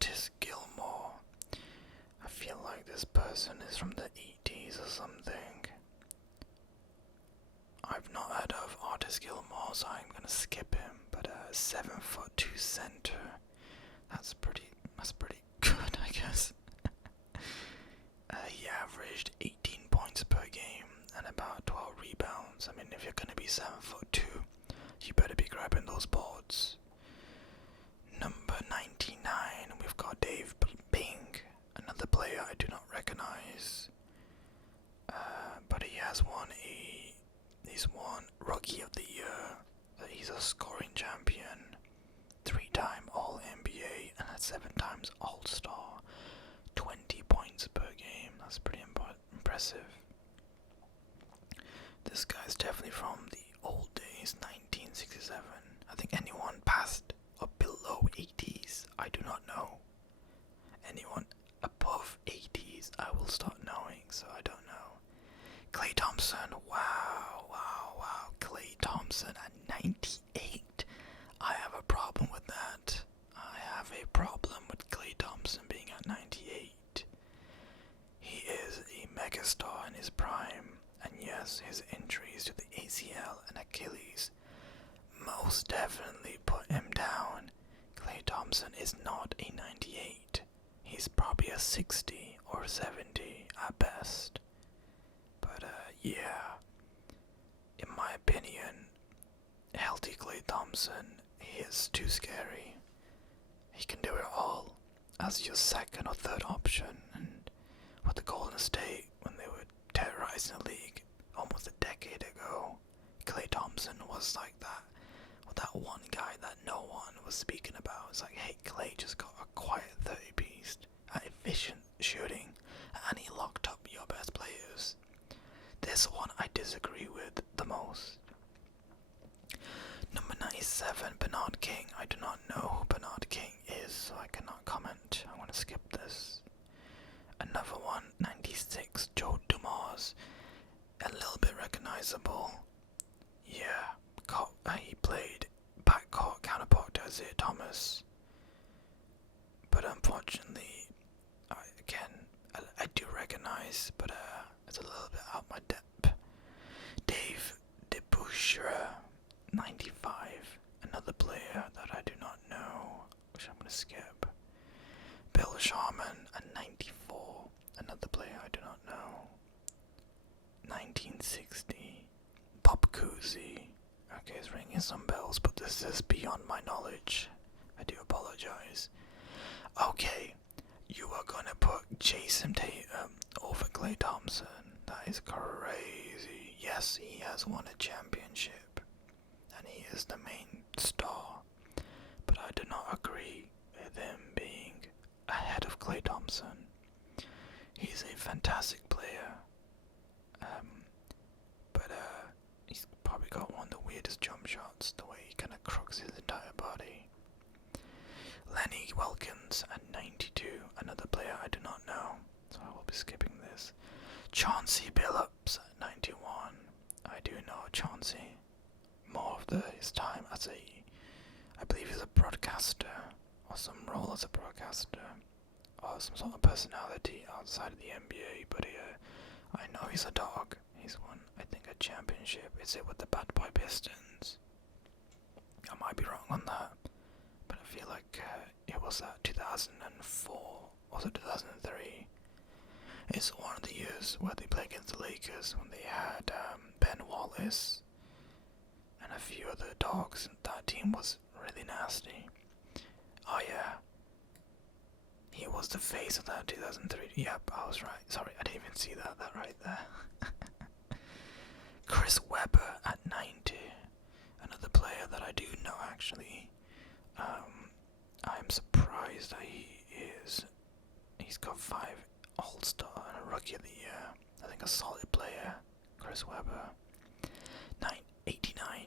Otis Gilmore. I feel like this person is from the 80s or something. I've not heard of Otis Gilmore, so I'm gonna skip him. But 7'2" center. That's pretty good, I guess. He averaged 18 points per game and about 12 rebounds. I mean, if you're gonna be 7'2", you better be grabbing those boards. Number 99, we've got Dave Bing, another player I do not recognize. But he's won Rookie of the Year. He's a scoring champion, 3-time All-NBA, and 7 times All-Star. 20 points per game. That's pretty impressive. This guy's definitely from the old days, 1967. I think anyone past or below 80s, I do not know. Anyone above 80s, I will start knowing, so I don't know. Klay Thompson, wow. Klay Thompson at 98. I have a problem with that. I have a problem with Klay Thompson being at 98. He is a megastar in his prime, and yes, his injuries to the ACL and Achilles most definitely put him down. Klay Thompson is not a 98. He's probably a 60 or 70 at best. But yeah, in my opinion, healthy Klay Thompson is too scary. He can do it all as your second or third option, and with the Golden State when they were terrorizing the league almost a decade ago, Klay Thompson was like that. Well, that one guy that no one was speaking about. It's like, hey, Klay just got a quiet 30-piece at efficient shooting, and he locked up your best players. This one I disagree with the most. Number 97, Bernard King. I do not know who Bernard King is, so I cannot comment. I'm going to skip this. Another one, 96, Joe Dumars. A little bit recognizable. Yeah, he played backcourt counterpart to Isaiah Thomas. But unfortunately, I do recognize, but it's a little bit out my depth. Dave DeBusschere, 95, another player that I do not know, which I'm going to skip. Bill Sharman at 94, another player I do not know. 1960, Bob Cousy. Okay, it's ringing some bells, but this is beyond my knowledge. I do apologize. Okay, you are gonna put Jason Tatum over Klay Thompson. That is crazy. Yes, he has won a championship, and he is the main star. But I do not agree with him being ahead of Klay Thompson. He's a fantastic player. But he's probably got one of the weirdest jump shots, the way he kind of crooks his entire body. Lenny Wilkins at 92, another player I do not know, so I will be skipping this. Chauncey Billups at 91. I do know Chauncey. More of his time as I believe he's a broadcaster, or some role as a broadcaster, or some sort of personality outside of the NBA, but I know he's a dog. He's won, I think, a championship. Is it with the Bad Boy Pistons? I might be wrong on that, but I feel like it was 2004, was it 2003? It's one of the years where they played against the Lakers when they had Ben Wallace and a few other dogs. That team was really nasty. Oh yeah, he was the face of that 2003. Yep, I was right. Sorry, I didn't even see that right there. Chris Webber at 90. Another player that I do know, actually. I'm surprised that he's got 5 All-Star and a Rookie of the Year. I think a solid player, Chris Webber. 89,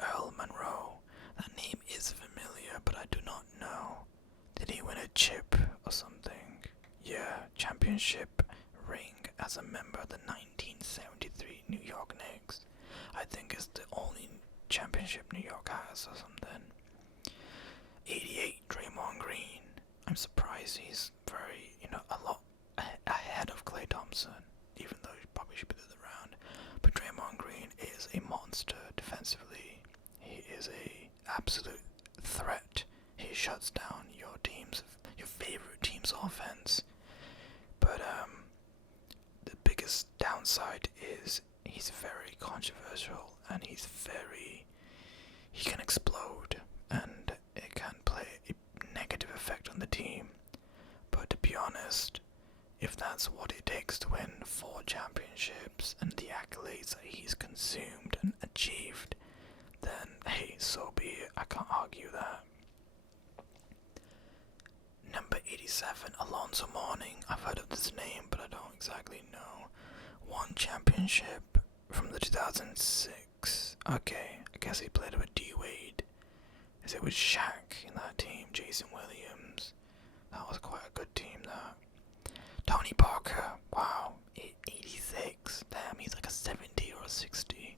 Earl Monroe. That name is familiar, but I do not know. Did he win a chip or something? Yeah, championship ring as a member of the 1973 New York Knicks. I think it's the only championship New York has or something. 88, Draymond Green. is a absolute threat. He shuts down your favorite team's offense. But the biggest downside is he's very controversial, and he can explode, and it can play a negative effect on the team. But to be honest, if that's what it takes to win 4 championships and the accolades that he's consumed and achieved, then hey, so be it. I can't argue that. Number 87, Alonso Mourning. I've heard of this name, but I don't exactly know. 1 championship from the 2006. Okay, I guess he played with D-Wade. Is it with Shaq in that team? Jason Williams. That was quite a good team, that. Tony Parker. Wow, 86. Damn, he's like a 70 or a 60.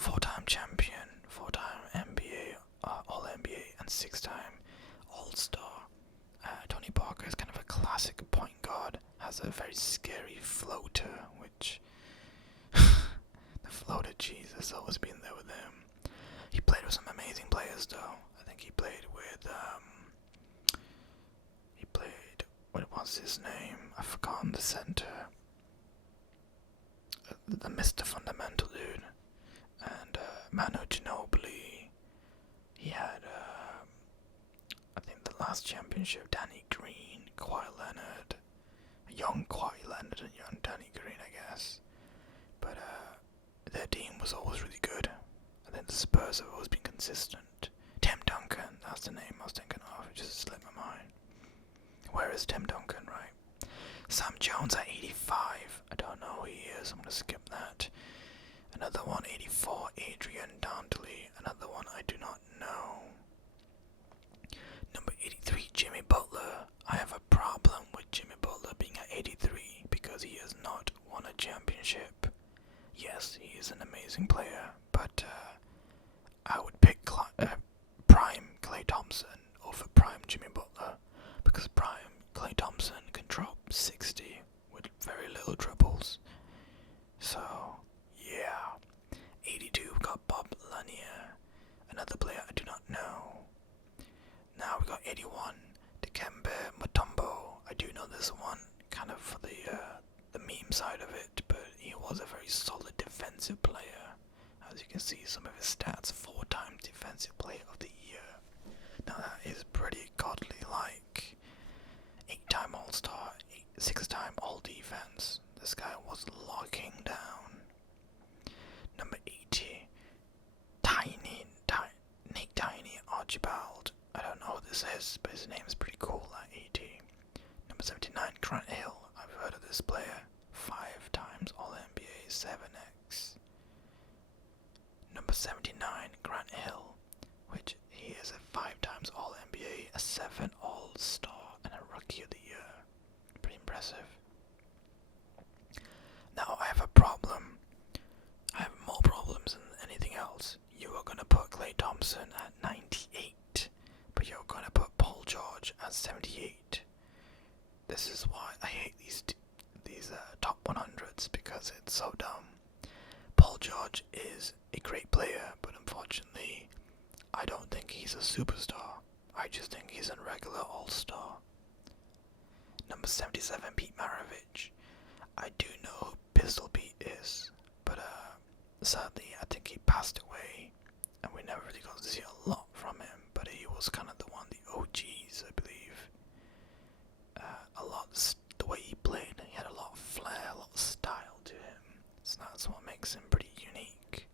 4-time champion, 4-time NBA, All-NBA, and 6-time All-Star. Tony Parker is kind of a classic point guard. Has a very scary floater, which the floater, Jesus, always been there with him. He played with some amazing players, though. I think he played with what was his name? I've forgotten the center. The Mr. Fundamental dude, and Manu Ginobili. He had I think the last championship, Danny Green, Kawhi Leonard, young Kawhi Leonard and young Danny Green, I guess. But their team was always really good. I think the Spurs have always been consistent. Tim Duncan, that's the name I was thinking of. It just slipped my mind. Where is Tim Duncan, right? Sam Jones at 85. I don't know who he is. I'm gonna skip that. Another one, 84, Adrian Dantley. Another one I do not know. Number 83, Jimmy Butler. I have a problem with Jimmy Butler being at 83 because he has not won a championship. Yes, he is an amazing player, but I would pick prime Klay Thompson over prime Jimmy Butler, because prime Klay Thompson can drop 60 with very little dribbles. So, yeah. 82, we got Bob Lanier, another player I do not know. Now we got 81, Dikembe Mutombo. I do know this one, kind of for the meme side of it, but he was a very solid defensive player. As you can see, some of his stats, 4-time defensive player of the year. Now that is pretty godly, like 8-time All-Star, 6-time All-Defense. This guy was locking down. Number 80, Nate Tiny Archibald. I don't know who this is, but his name is pretty cool at 80. Number 79, Grant Hill. I've heard of this player. 5 times All-NBA, 7X. Number 79, Grant Hill, which he is a 5 times All-NBA, a 7 All-Star, and a Rookie of the Year. Pretty impressive. Now I have a problem. I have more problems than anything else. You are going to put Klay Thompson at 98, but you're going to put Paul George at 78. This is why I hate these top 100s, because it's so dumb. Paul George is a great player, but unfortunately, I don't think he's a superstar. I just think he's a regular all-star. Number 77, Pete Maravich. I do know who Pistol Pete is, but sadly, I think he passed away, and we never really got to see a lot from him, but he was kind of the OGs, I believe. The way he played, he had a lot of flair, a lot of style to him, so that's what makes him pretty unique.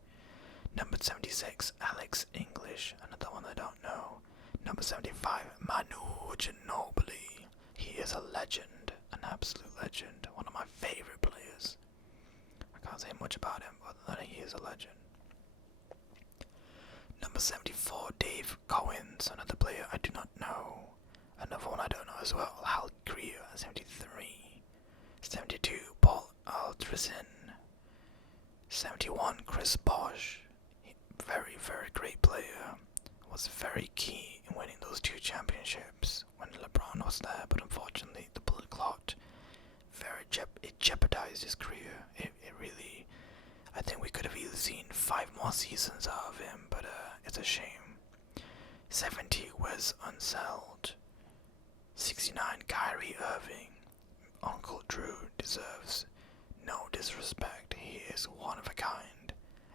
Number 76, Alex English, another one I don't know. Number 75, Manu Ginobili. He is a legend, an absolute legend, one of my favorite players. I can't say much about him other than he is a legend. Number 74, Dave Cowens, another player I do not know. Another one I don't know as well, Hal Greer at 73. 72, Paul Aldrizin. 71, Chris Bosh. Very, very great player. Was very key in winning those 2 championships when LeBron was there, but unfortunately the blood clot it jeopardized his career. It really, I think we could have easily seen 5 more seasons out of him, but it's a shame. 70 Wes Unseld. 69 Kyrie Irving. Uncle Drew deserves no disrespect. He is one of a kind.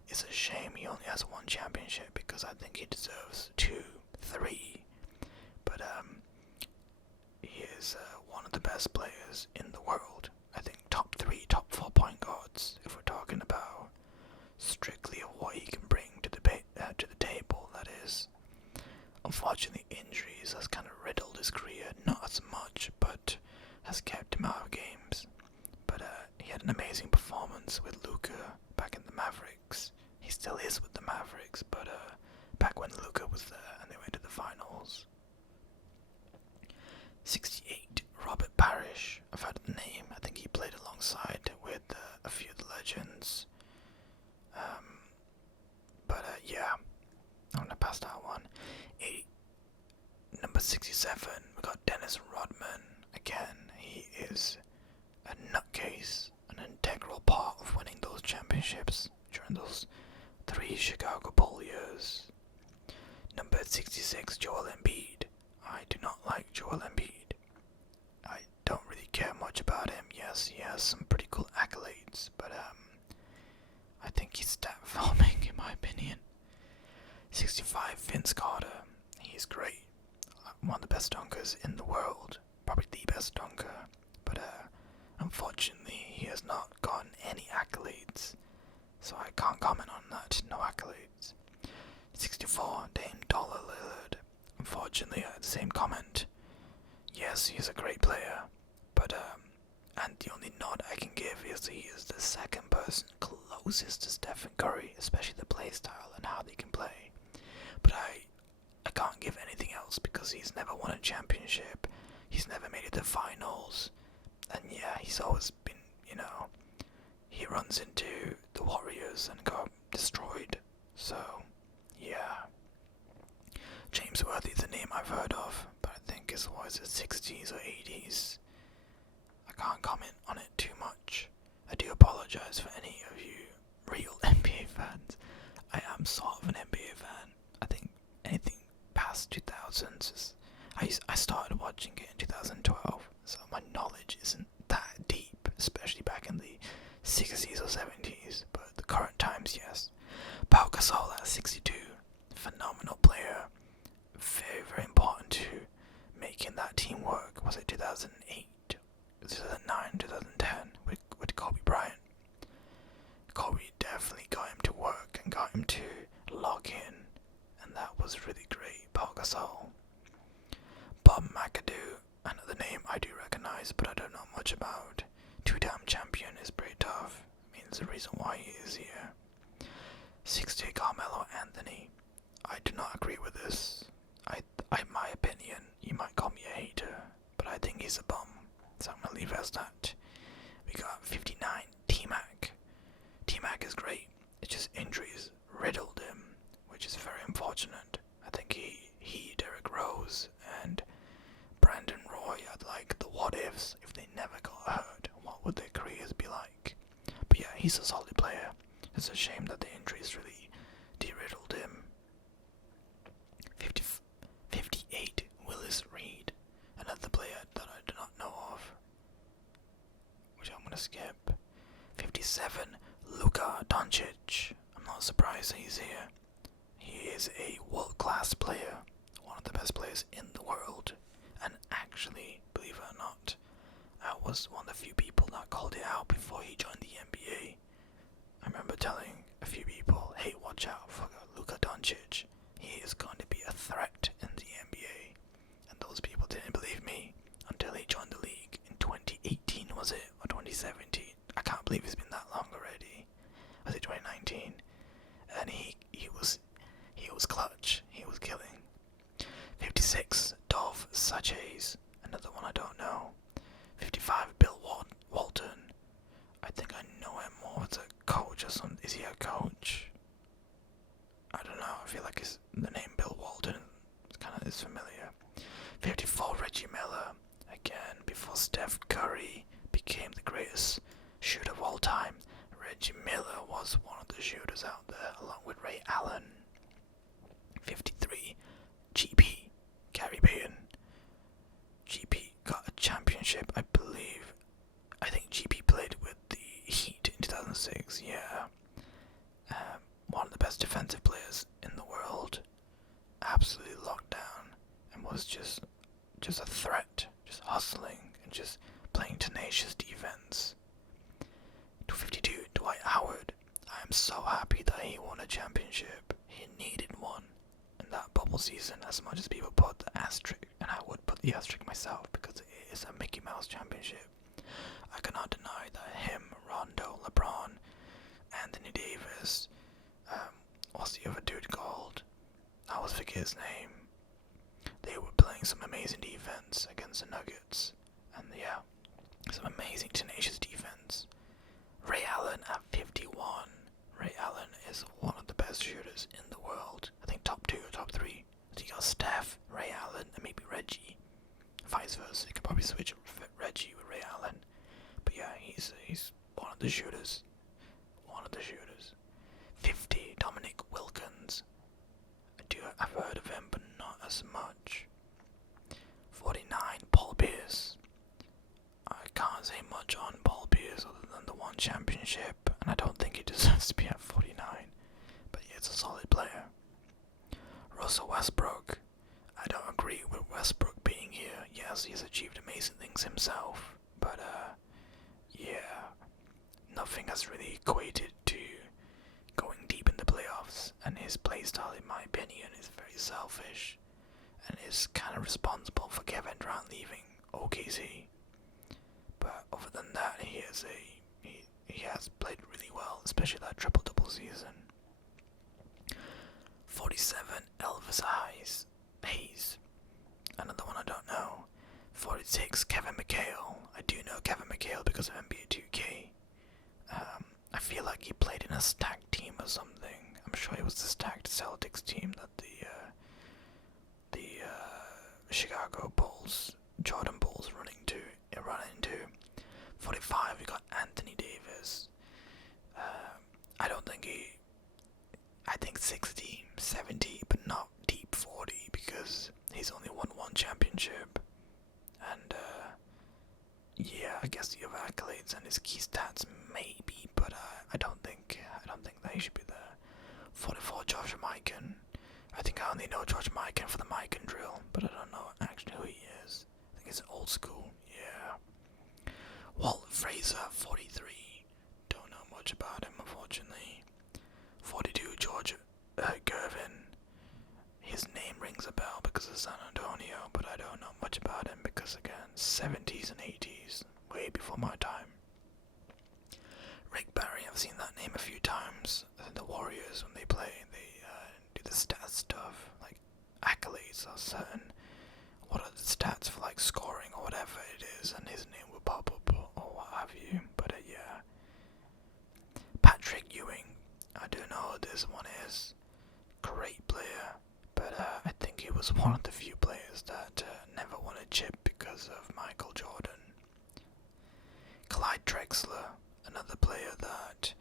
It's a shame he only has 1 championship because I think he deserves 2, 3. But he is one of the best players in the world. I think top 3, top 4 point guards. If we're talking about strictly what he can bring to the table, that is. Unfortunately, injuries has kind of riddled his career. Not as much, but has kept him out of games. But he had an amazing performance with Luka back in the Mavericks. He still is with the Mavericks, but back when Luka was there and they went to the finals. 68 Robert Parrish. I've heard the name. I think he played alongside with a few of the legends. Yeah, I'm gonna pass that one. Number 67, we got Dennis Rodman. Again, he is a nutcase, an integral part of winning those championships during those 3 Chicago Bull years. Number 66, Joel Embiid. I do not like Joel Embiid. I don't really care much about him. Yes, he has some pretty cool accolades, but I think he's stat farming in my opinion. 65, Vince Carter. He's great. One of the best dunkers in the world. Probably the best dunker. But unfortunately, he has not gotten any accolades. So I can't comment on that. No accolades. 64, Dame Dollar Lillard. Unfortunately, I had the same comment. Yes, he's a great player. But, and the only nod I can give is he is the second person closest to Stephen Curry, especially the play style and how they can play. But I can't give anything else because he's never won a championship. He's never made it to finals. And yeah, he's always been, he runs into the Warriors and got destroyed. So, yeah. James Worthy is a name I've heard of, but I think it's what is it, 60s or 80s. I can't comment on it too much. I do apologize for any of you real NBA fans. I am sort of an NBA fan. I think anything past 2000s is... I started watching it in 2012, so my knowledge isn't that deep, especially back in the 60s or 70s, but the current times, yes. Pau Gasol at 62, phenomenal player, very, very important to making that team work. Was it 2008, 2009, 2010 with Kobe Bryant? Kobe definitely got him to work and got him to lock in, and that was really great. Pau Gasol. Bob McAdoo, another name I do recognize, but I don't know much about. 2-time champion is pretty tough. I mean, there's a reason why he is here. 60 Carmelo Anthony. I do not agree with this. My opinion, you might call me a hater, but I think he's a bum. So I'm gonna leave it as that. We got 59 T-Mac. T-Mac is great. It's just injuries riddled him, which is very unfortunate. I think he, Derrick Rose, and Brandon Roy had like the what ifs. If they never got hurt, what would their careers be like? But yeah, he's a solid player. It's a shame that the injuries really derailed him. 58 Willis Reed, another player that I do not know of, which I'm gonna skip. 57 Luka Doncic. I'm not surprised he's here. He is a world-class player, one of the best players in the world, and actually, believe it or not, I was one of the few people that called it out before he joined the NBA. I remember telling a few people, hey, watch out for Luka Doncic. He is going to be a threat in the NBA. And those people didn't believe me until he joined the league in 2018, was it? Or 2017? I can't believe it's been that long already. Was it 2019? And he was clutch. He was killing. 56 Dov Sanchez. Another one I don't know. 55 Bill Walton. I think I know him more as a coach or something. Is he a coach? I don't know. I feel like the name Bill Walton is familiar. 54 Reggie Miller. Again, before Steph Curry became the greatest shooter of all time, Reggie Miller was was one of the shooters out there, along with Ray Allen. 53, GP, Caribbean. GP got a championship, I believe. I think GP played with the Heat in 2006, yeah. One of the best defensive players in the world. Absolutely locked down and was just a threat, just hustling and just playing tenacious defense. 252, Dwight Howard. I am so happy that he won a championship. He needed one in that bubble season, as much as people put the asterisk, and I would put the asterisk myself because it is a Mickey Mouse championship. I cannot deny that him, Rondo, LeBron, Anthony Davis, what's the other dude called? I always forget his name. They were playing some amazing defense against the Nuggets, and yeah, some amazing tenacious defense. Ray Allen at 51. Ray Allen is one of the best shooters in the world. I think top 2 or top 3. So you got Steph, Ray Allen, and maybe Reggie. Vice versa. You could probably switch Reggie with Ray Allen. But yeah, he's one of the shooters. One of the shooters. 50, Dominic Wilkins. I've heard of him, but not as much. 49, Paul Pierce. I can't say much on Paul Pierce other than the one championship, and I don't think he deserves to be at 49. But yeah, it's a solid player. Russell Westbrook. I don't agree with Westbrook being here. Yes, he's achieved amazing things himself, but yeah, nothing has really equated to going deep in the playoffs, and his playstyle, in my opinion, is very selfish and is kind of responsible for Kevin Durant leaving OKC. But other than that, he has played really well, especially that triple-double season. 47, Elvis Hayes. Another one I don't know. 46, Kevin McHale. I do know Kevin McHale because of NBA 2K. I feel like he played in a stacked team or something. I'm sure it was the stacked Celtics team that the Chicago Bulls, Jordan Bulls run into. 45, we got Anthony Davis. I think 60, 70, but not deep 40 because he's only won one championship. And yeah, I guess the other accolades and his key stats maybe, but I don't think that he should be there. 44, Josh Mikan. I think I only know George Mikan for the Mikan drill, but I don't know actually who he is. I think he's old school, yeah. Walt Frazier, 43. Don't know much about him, unfortunately. 42, George Gervin. His name rings a bell because of San Antonio, but I don't know much about him because, again, 70s and 80s, way before my time. Rick Barry, I've seen that name a few times. The Warriors, when they play, they do the stats stuff, like accolades or certain, what are the stats for like scoring or whatever it is, and his name will pop up or what have you. But yeah, Patrick Ewing, I don't know who this one is. Great player, but I think he was one of the few players that never won a chip because of Michael Jordan. Clyde Drexler, another player that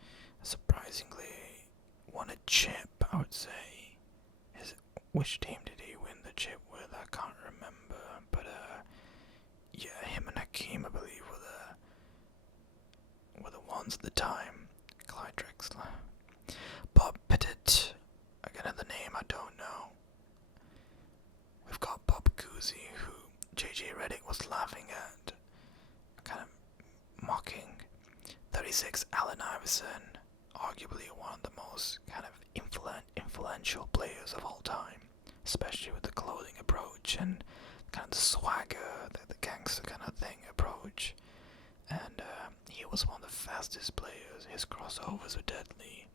surprisingly won a chip, I would say. Which team did he win the chip with? I can't remember, but yeah, him and Hakeem, I believe, were the ones at the time. Clyde Drexler. Bob Pettit, again another name I don't know. We've got Bob Cousy, who JJ Redick was laughing at, kind of mocking. 36, Allen Iverson, arguably one of the most kind of influential players of all time, especially with the clothing approach and kind of the swagger, the gangster kind of thing approach. And he was one of the fastest players. His crossovers were deadly.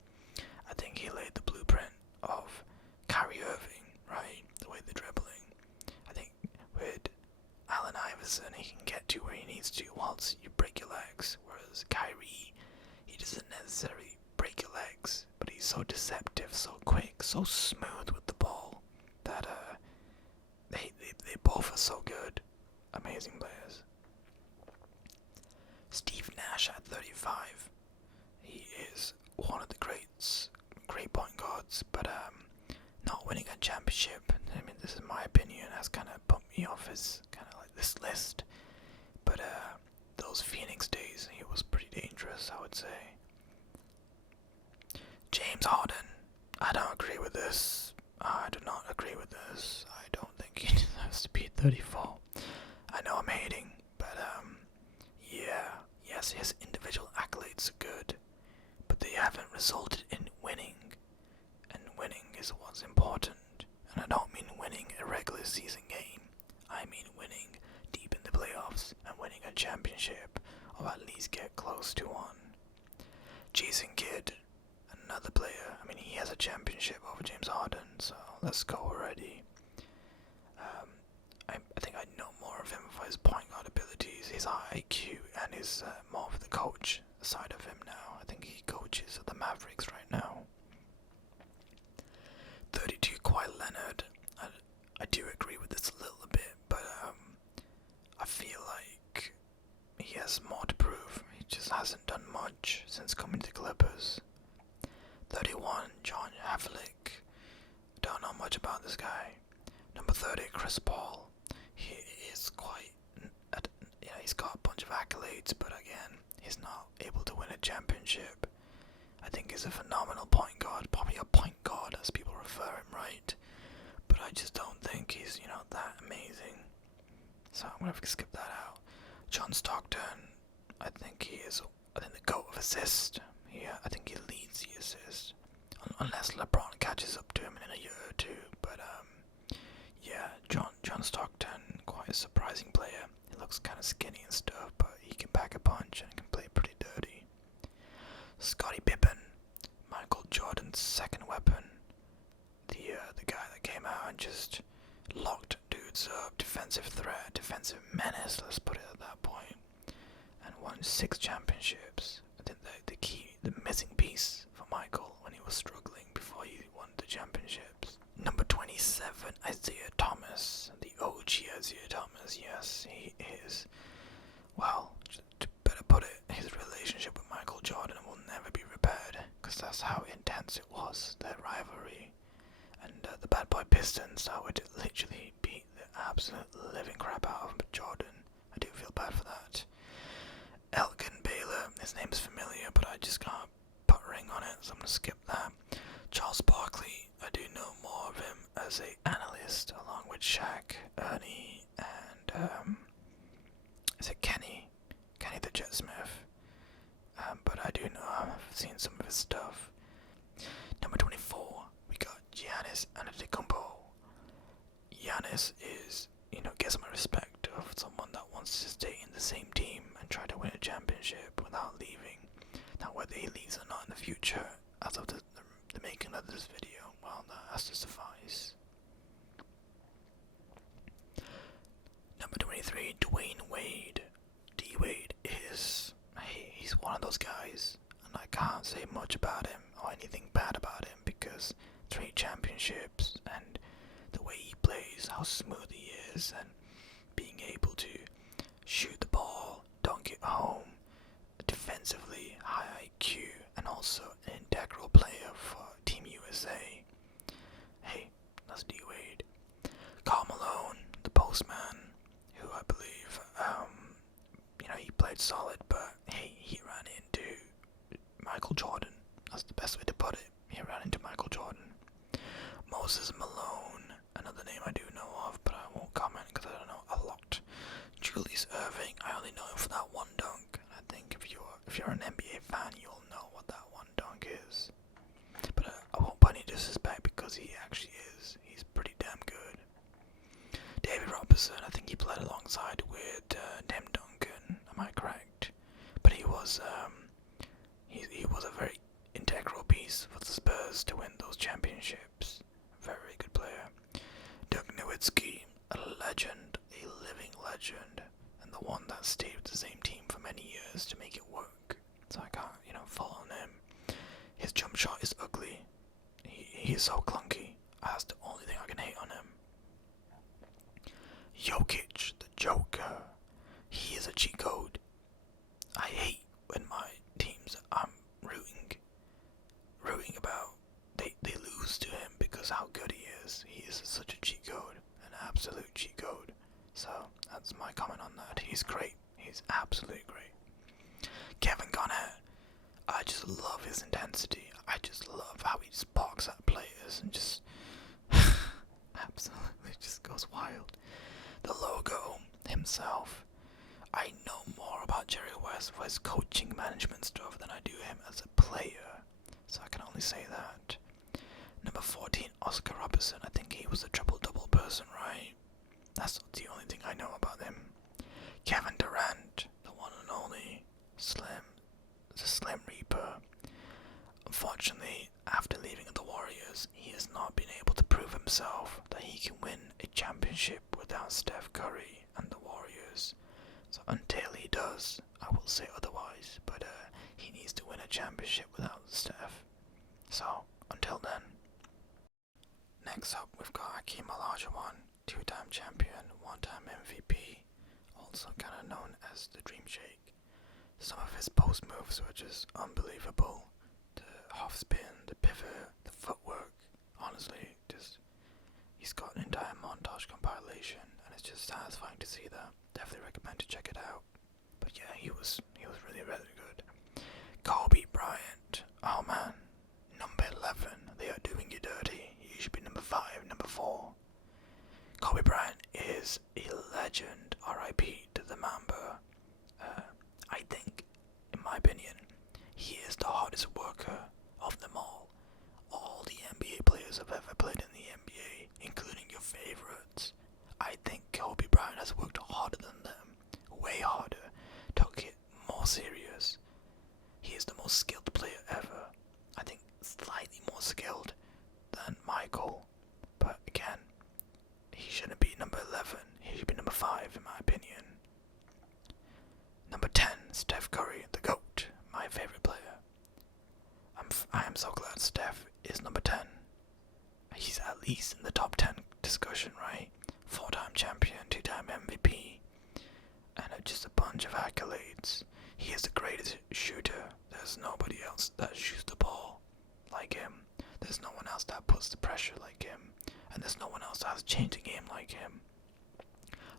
I think he laid the blueprint of Kyrie Irving, right? The way they're dribbling. I think with Allen Iverson, he can get to where he needs to whilst you break your legs. Whereas Kyrie, he doesn't necessarily break your legs, but he's so deceptive, so quick, so smooth with the ball that they both are so good. Amazing players. Steve Nash at 35. He is one of the winning a championship. I mean, this is my opinion, has kind of bumped me off his kind of like this list. But those Phoenix days, he was pretty dangerous, I would say. James Harden, I don't agree with this. I do not agree with this. I don't think he deserves to be 34. I know I'm hating, but yeah, yes, his individual accolades are good, but they haven't resulted in winning, and winning is what's important. And I don't mean winning a regular season game. I mean winning deep in the playoffs and winning a championship, or at least get close to one. Jason Kidd, another player. I mean, he has a championship over James Harden, so let's go already. I think I know more of him for his point guard abilities, his IQ, and his more of the coach side of him now. I think he coaches at the Mavericks right now. 32, Kawhi Leonard. I do agree with this a little bit, but I feel like he has more to prove. He just hasn't done much since coming to the Clippers. 31, John Havlicek. Don't know much about this guy. Number 30, Chris Paul. He is quite, he's got a bunch of accolades, but again, he's not able to win a championship. I think he's a phenomenal point guard, probably a point guard as people refer him, right? But I just don't think he's, that amazing. So I'm gonna skip that out. John Stockton, I think the GOAT of assist. I think he leads the assist. Unless LeBron catches up to him in a year or two, but yeah, John Stockton, quite a surprising player. He looks kind of skinny and stuff, but he can pack a punch and can play pretty dirty. Scottie Pippen, Michael Jordan's second weapon, the guy that came out and just locked dudes up, defensive threat, defensive menace, let's put it at that point, and won 6 championships. I think the missing piece for Michael when he was struggling before he won the championships. Number 27, Isaiah Thomas, the OG Isaiah Thomas. Yes, he is. Well, to better put it, his relationship with Michael Jordan will never be repaired, because that's how intense it was, their rivalry. And the bad boy Pistons, that would literally beat the absolute living crap out of Jordan. I do feel bad for that. Elgin Baylor, his name's familiar, but I just can't put a ring on it, so I'm going to skip that. Charles Barkley, I do know more of him as an analyst, along with Shaq, Ernie, and is it Kenny the Jet Smith. But I do know, I've seen some of his stuff. Number 24, we got Giannis Antetokounmpo. Giannis is, gets my respect of someone that wants to stay in the same team and try to win a championship without leaving. Now, whether he leaves or not in the future, as of the making of this video, well, that has to suffice. Number 23, Dwayne Wade. D-Wade is, he's one of those guys, and I can't say much about him or anything bad about him because 3 championships and the way he plays, how smooth he is, and being able to shoot the ball, dunk it home, defensively, high IQ, and also an integral player for Team USA. Hey, that's D-Wade. Karl Malone, the postman, who I believe, he played solid, but hey, he ran into Michael Jordan. That's the best way to put it. He ran into Michael Jordan. Moses Malone, another name I do know of, but I won't comment because I don't know a lot. Julius Erving, I only know him for that one dunk. I think if you're an NBA fan, you'll know what that one dunk is. But I won't put any disrespect because he actually is. He's pretty damn good. David Robertson, I think he played alongside with Tim Duncan. Am I correct? But he was a very integral piece for the Spurs to win those championships. Very good player. Dirk Nowitzki, a legend, a living legend, and the one that stayed with the same team for many years to make it work. So I can't, fall on him. His jump shot is ugly. He is so clunky. That's the only thing I can hate on him. Jokic, the Joker. He is a cheat code. I hate when my teams I'm rooting about, they lose to him because how good he is. He is such a cheat code, an absolute cheat code. So that's my comment on that. He's great. He's absolutely great. Kevin Garnett, I just love his intensity. I just love how he just barks at players and just absolutely just goes wild. The logo himself. I know more about Jerry West for his coaching management stuff than I do him as a player. So I can only say that. Number 14, Oscar Robertson. I think he was a triple-double person, right? That's the only thing I know about him. Kevin Durant, the one and only the Slim Reaper. Unfortunately, after leaving the Warriors, he has not been able to prove himself that he can win a championship without Steph Curry and the Warriors. So until he does, I will say otherwise, but he needs to win a championship without Steph. So, until then. Next up, we've got Hakeem Olajuwon, two-time champion, one-time MVP, also kind of known as the Dream Shake. Some of his post moves were just unbelievable. The half spin, the pivot, the footwork. Honestly, he's got an entire montage compilation, and it's just satisfying to see that. Definitely recommend to check it out. But yeah, he was really, really good. Kobe Bryant, oh man, number 11. They are doing you dirty. You should be number 5, number 4. Kobe Bryant is a legend. R.I.P. to the Mamba. I think, in my opinion, he is the hardest worker of them all. All the NBA players have ever played in the NBA, including your favorites. I think Kobe Bryant has worked harder than them, way harder, took it more serious. He is the most skilled player ever. I think slightly more skilled than Michael, but again, he shouldn't be number 11. He should be number 5 in my opinion. Number 10, Steph Curry, the GOAT, my favorite player. I am so glad Steph is number 10. He's at least in the top 10 discussion, right? 4-time champion, 2-time MVP, and just a bunch of accolades. He is the greatest shooter. There's nobody else that shoots the ball like him. There's no one else that puts the pressure like him. And there's no one else that has changed the game like him.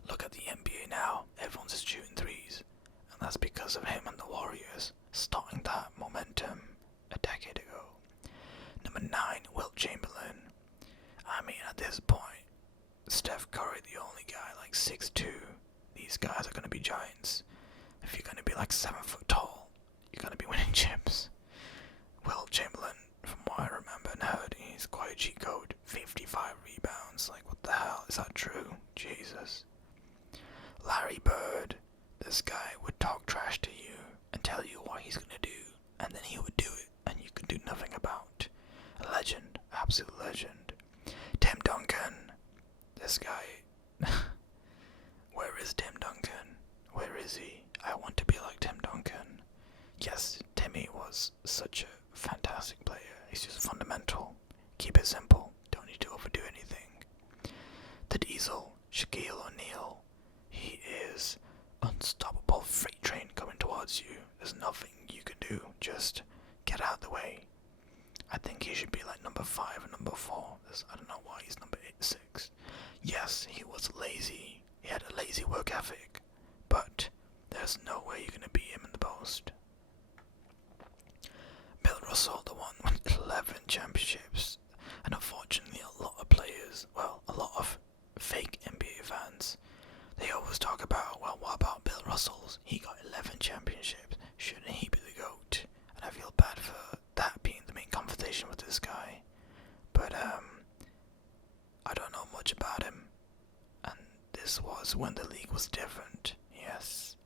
Look at the NBA now. Everyone's just shooting threes. And that's because of him and the Warriors starting that momentum a decade ago. Number 9, Wilt Chamberlain. I mean, at this point, Steph Curry, the only guy like 6'2". These guys are going to be giants. If you're going to be like 7 foot tall, you're going to be winning chips. Wilt Chamberlain, from what I remember and heard, he's quite a cheat code. 55 rebounds, like what the hell, is that true? Jesus. Larry Bird, this guy would talk trash to you and tell you what he's gonna do, and then he would do it, and you could do nothing about. A legend, absolute legend. Tim Duncan, this guy, where is Tim Duncan? Where is he? I want to be like Tim Duncan. Yes, Timmy was such a fantastic player. He's just fundamental. Keep it simple. Don't need to overdo anything. The Diesel, Shaquille O'Neal. He is unstoppable freight train coming towards you. There's nothing you can do. Just get out of the way. I think he should be like number 5 and number 4. I don't know why he's number 6. Yes, he was lazy. He had a lazy work ethic. But there's no way you're going to beat him in the post. Bill Russell, the one with 11 championships, and unfortunately a lot of players, well, a lot of fake NBA fans, they always talk about, well, what about Bill Russell's? He got 11 championships, shouldn't he be the GOAT? And I feel bad for that being the main conversation with this guy, but I don't know much about him, and this was when the league was different, yes.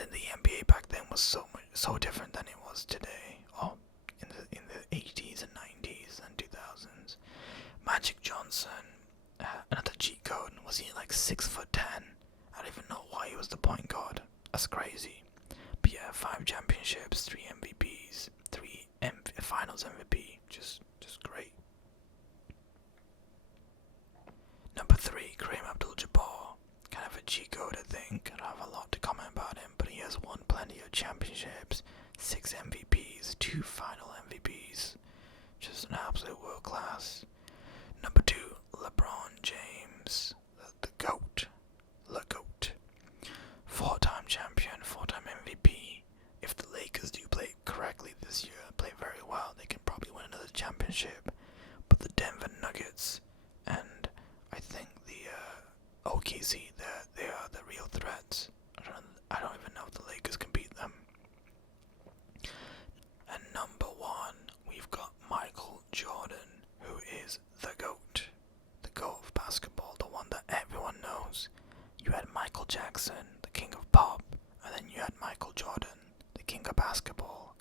And the NBA back then was so different than it was today. Oh, in the 80s and 90s and 2000s. Magic Johnson, another cheat code. Was he like 6'10"? I don't even know why he was the point guard. That's crazy. But yeah, 5 championships, 3 MVPs, 3 Finals MVP. Just great. Number 3, Kareem Abdul-Jabbar. Kind of a cheat code, I think. I don't have a lot to comment about him, but he has won plenty of championships, 6 MVPs, 2 final MVPs. Just an absolute world class. Number 2, James, the GOAT, the GOAT, 4-time champion, 4-time MVP. If the Lakers do play correctly this year, play very well, they can probably win another championship. But the Denver Nuggets and I think the OKC, they are the real threats. I don't even know if the Lakers can beat them. And number 1, we've got Michael Jordan, who is the GOAT. The GOAT of basketball, the one that everyone knows. You had Michael Jackson, the king of pop, and then you had Michael Jordan, the king of basketball.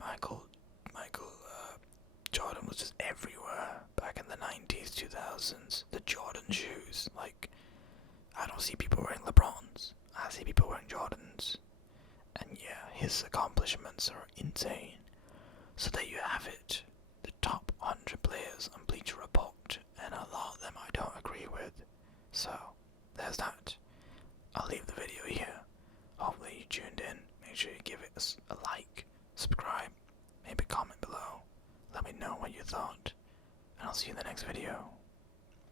Michael Jordan was just everywhere back in the 90s, 2000s. The Jordan shoes, like, I don't see people wearing LeBrons. I see people wearing Jordans. And yeah, his accomplishments are insane. So there you have it. The top 100 players on Bleacher Report, and a lot of them I don't agree with. So, there's that. I'll leave the video here. Hopefully you tuned in. Make sure you give it a like, subscribe, maybe comment below. Let me know what you thought, and I'll see you in the next video.